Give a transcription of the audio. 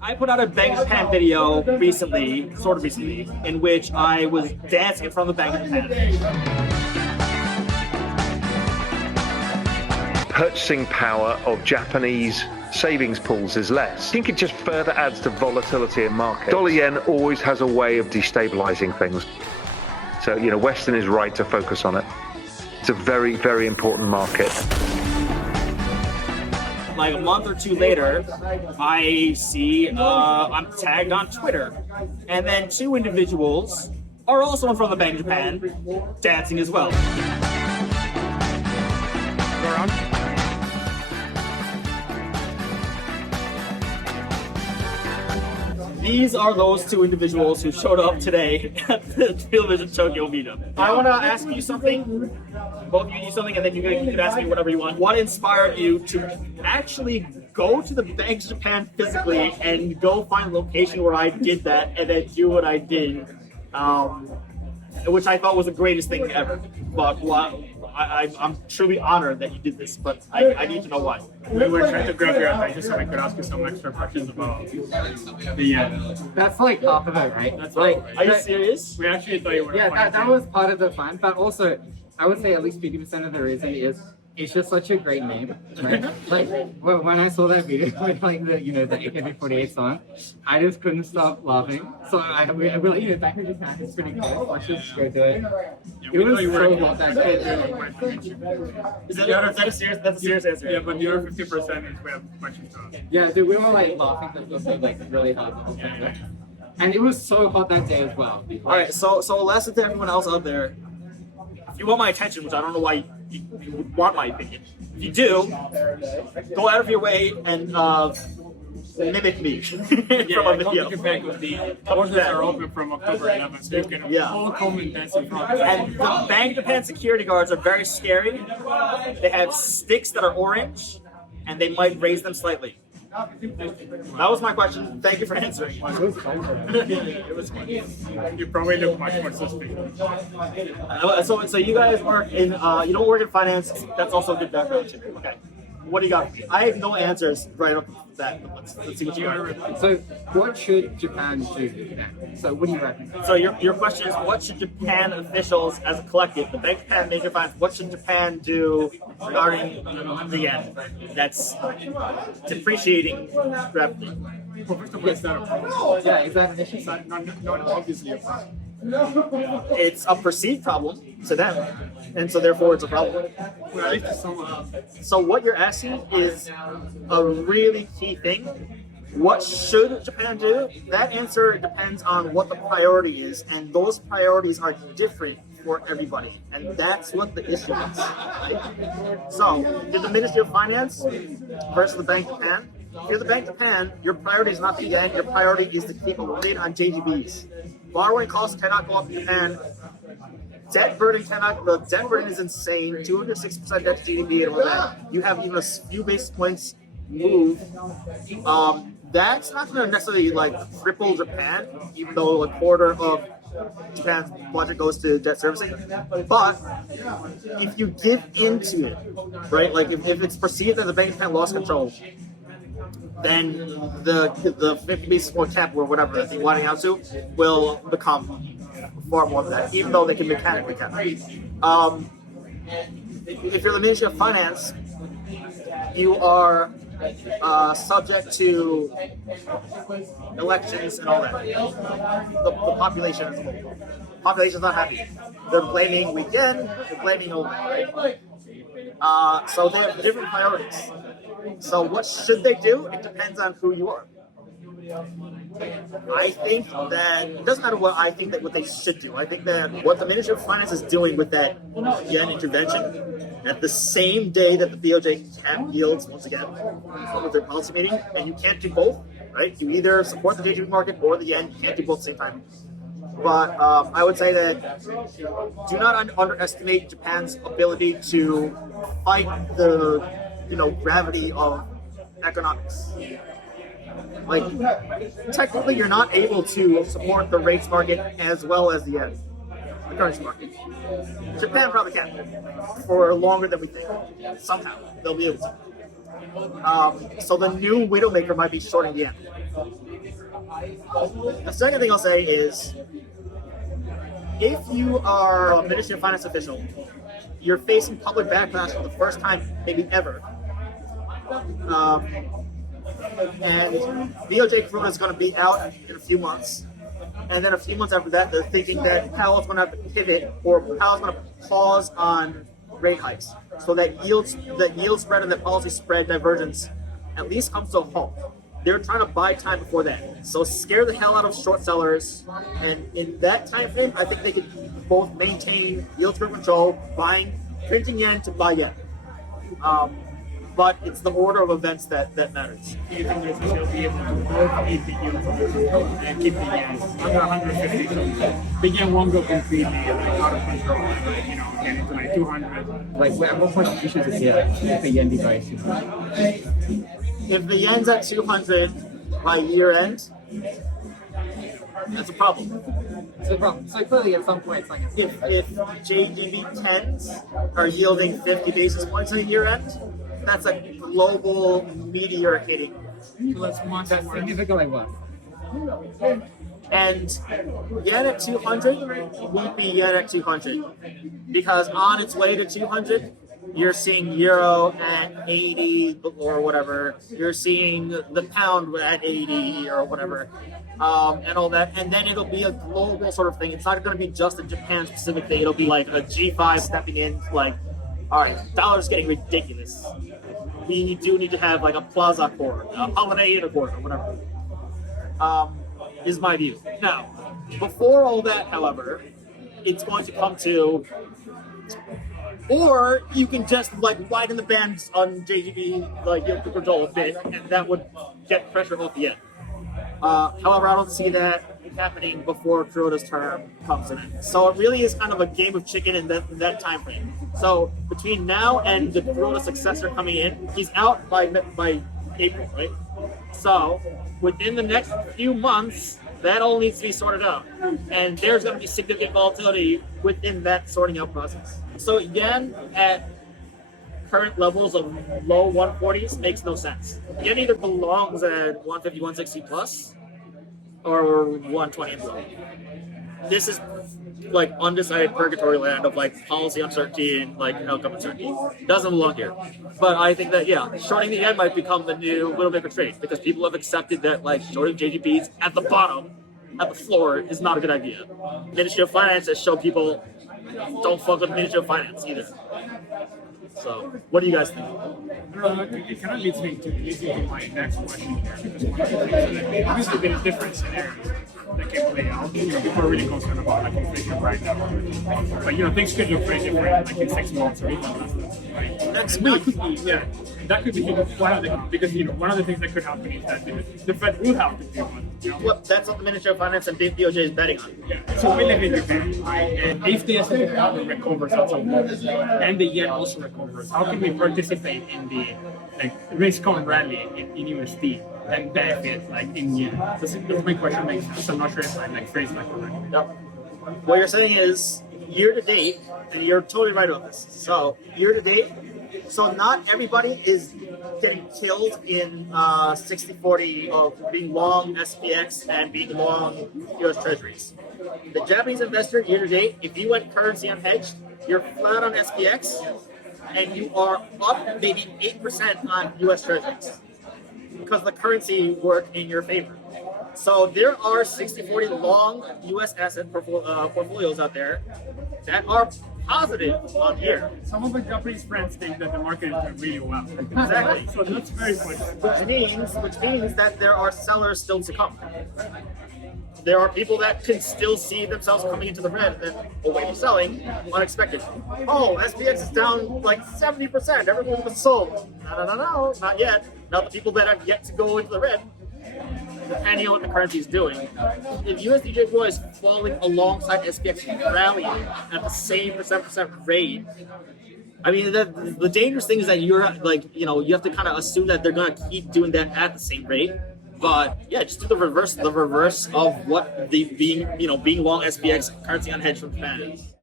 I put out a Bank of Japan video recently, sort of recently, in which I was dancing in front of the Bank of Japan. Purchasing power of Japanese savings pools is less. I think it just further adds to volatility in markets. Dollar yen always has a way of destabilizing things. So, Western is right to focus on it. It's a very, very important market. Like a month or two later, I see I'm tagged on Twitter. And then two individuals are also in front of the Bank of Japan dancing as well. These are those two individuals who showed up today at the Television Tokyo meetup. I want to ask you something, both of you something, and then you can ask me whatever you want. What inspired you to actually go to the Bank of Japan physically and go find a location where I did that and then do what I did, which I thought was the greatest thing ever. But I'm truly honored that you did this, but I need to know why. We were trying to grab your attention so we could ask you some extra questions about the yen. That's like half of it, right? That's like, Are you serious? We actually thought you were. yeah, that was part of the fun, but also I would say at least 50% of the reason is it's just such a great name, right? Like when I saw that video with like the the AKB48 song, I just couldn't stop laughing. So we Bank of Japan is pretty cool. Let's just go to it. Yeah, It we was thought you so were. hot that day. Is that a serious? That's a serious answer. Yeah, but the other 50% is we have questions to ask. Yeah, dude, we were like laughing because it was so, like really hard. And it was so hot that day as well. All right, so a lesson to everyone else out there. If you want my attention, which I don't know why you would want my opinion, if you do, go out of your way and mimic me from a video. Come back with the doors are open from October 11th, so you can all come and dance in front. And the Bank of Japan security guards are very scary. They have sticks that are orange, and they might raise them slightly. That was my question. Thank you for answering. It was fun. It was fun. You probably look much more suspicious. So you guys work in you don't work in finance. That's also a good background too. Okay. What do you got for me? I have no answers right off the bat. Let's see what you got. So, what should Japan do then? So, what do you reckon? So your question is, what should Japan officials, as a collective, the Bank of Japan major finance, what should Japan do regarding the yen that's depreciating rapidly? Well, first of all, it's not a problem. Yeah, is that an issue? It's not obviously a problem. It's a perceived problem to them, and so therefore it's a problem. Well, at least to someone. So what you're asking is a really key thing. What should Japan do? That answer depends on what the priority is, and those priorities are different for everybody, and that's what the issue is. So, you're the Ministry of Finance versus the Bank of Japan. If you're the Bank of Japan, your priority is not the yen, your priority is to keep a lid on JGBs. Borrowing costs cannot go up in Japan. Debt burden the debt burden is insane. 206% debt to GDP and all that. You have even a few basis points move. That's not going to necessarily cripple Japan, even though a quarter of Japan's budget goes to debt servicing. But if you give into it, right? Like if it's perceived that the Bank of Japan lost control, then the 50 basis point cap or whatever that they're wanting out to will become far more than that, even though they can mechanically cap it. If you're the Ministry of Finance, you are subject to elections and all that. The population as a whole. Population's not happy. They're blaming weekend, they're blaming all that, right? So they have different priorities. So what should they do? It depends on who you are. I think that it doesn't matter what I think that what they should do. I think that what the Ministry of Finance is doing with that yen intervention at the same day that the BOJ capped yields once again with their policy meeting, and you can't do both, right? You either support the JGB market or the yen. You can't do both at the same time. But I would say that do not underestimate Japan's ability to fight the gravity of economics. Like, technically, you're not able to support the rates market as well as the yen, the currency market. Japan probably can for longer than we think. Somehow they'll be able to. So the new widowmaker might be shorting the yen. The second thing I'll say is, if you are a Ministry of Finance official, you're facing public backlash for the first time, maybe ever. And DOJ Corona is going to be out in a few months. And then a few months after that, they're thinking that Powell's going to have to pivot, or Powell's going to pause on rate hikes, so that yield spread and the policy spread divergence at least comes to a halt. They're trying to buy time before that. So scare the hell out of short sellers, and in that time frame, I think they could both maintain yield curve control, printing yen to buy yen. But it's the order of events that matters. Do you think there's a will be able to both keep the yield and keep the yen under 150? So the yen won't go completely out of control, get into 200. Like, at what point you should see if the yen device? If the yen's at 200 by year end, that's a problem. It's a problem. So clearly, at some point, it's like If JGB 10s are yielding 50 basis points at year end, that's a global meteor hitting. Let's watch that's significantly less. And yen at 200 won't be yen at 200, because on its way to 200, you're seeing euro at 80 or whatever. You're seeing the pound at 80 or whatever, and all that. And then it'll be a global sort of thing. It's not going to be just a Japan specific thing. It'll be like a G5 stepping in, like, all right, dollar's getting ridiculous. We do need to have like a Plaza Accord, a Holiday Inn Accord, or whatever. Is my view. Now, before all that, however, it's going to come to, or you can just like widen the bands on JGB, like yield control a bit, and that would get pressure off the yen. However, I don't see that happening before Kuroda's term comes in. So it really is kind of a game of chicken in that time frame. So between now and the Kuroda successor coming in, he's out by April, right? So within the next few months, that all needs to be sorted out. And there's going to be significant volatility within that sorting out process. So yen at current levels of low 140s makes no sense. Yen either belongs at 150, 160 plus, or 120 and below. This is like undecided purgatory land of like policy uncertainty and like outcome uncertainty. Doesn't belong here. But I think that shorting the yen might become the new little bit of trade, because people have accepted that like shorting JGBs at the bottom, at the floor, is not a good idea. Ministry of Finance has shown people don't fuck with the Ministry of Finance either. So, what do you guys think? It kind of leads me to my next question here, because one of the things that obviously there's different scenarios that can play out. People are really concerned about like inflation right now, but things could look very different like in 6 months or even less, right? Next week. That could be one of the, because one of the things that could happen is that the Fed will have to do one. Well, that's what the Ministry of Finance and DOJ is betting on. So we live in Japan, and if the S&P 500 recovers at some point, and the yen also recovers, how can we participate in the risk-on rally in USD and benefit in yen? That's my question. Makes sense. I'm not sure if I phrased that correctly. Yep. What you're saying is, year to date, and you're totally right about this. So year to date, so not everybody is getting killed in 60-40 of being long SPX and being long US Treasuries. The Japanese investor year to date, if you went currency unhedged, you're flat on SPX and you are up maybe 8% on US Treasuries because the currency worked in your favor. So there are 60-40 long US asset portfolios out there that are positive on here. Some of the Japanese friends think that the market is doing really well. Exactly. So that's very funny. Which means that there are sellers still to come. There are people that can still see themselves coming into the red and away from selling unexpected. Oh, SPX is down like 70%. Everyone was sold. No, not yet. Not the people that have yet to go into the red. Depending on what the currency is doing. If USDJPY is falling alongside SPX rallying at the same percent rate, I mean, the dangerous thing is that you're you have to kind of assume that they're going to keep doing that at the same rate. But yeah, just do the reverse of what the being long SPX currency unhedged from Japan is.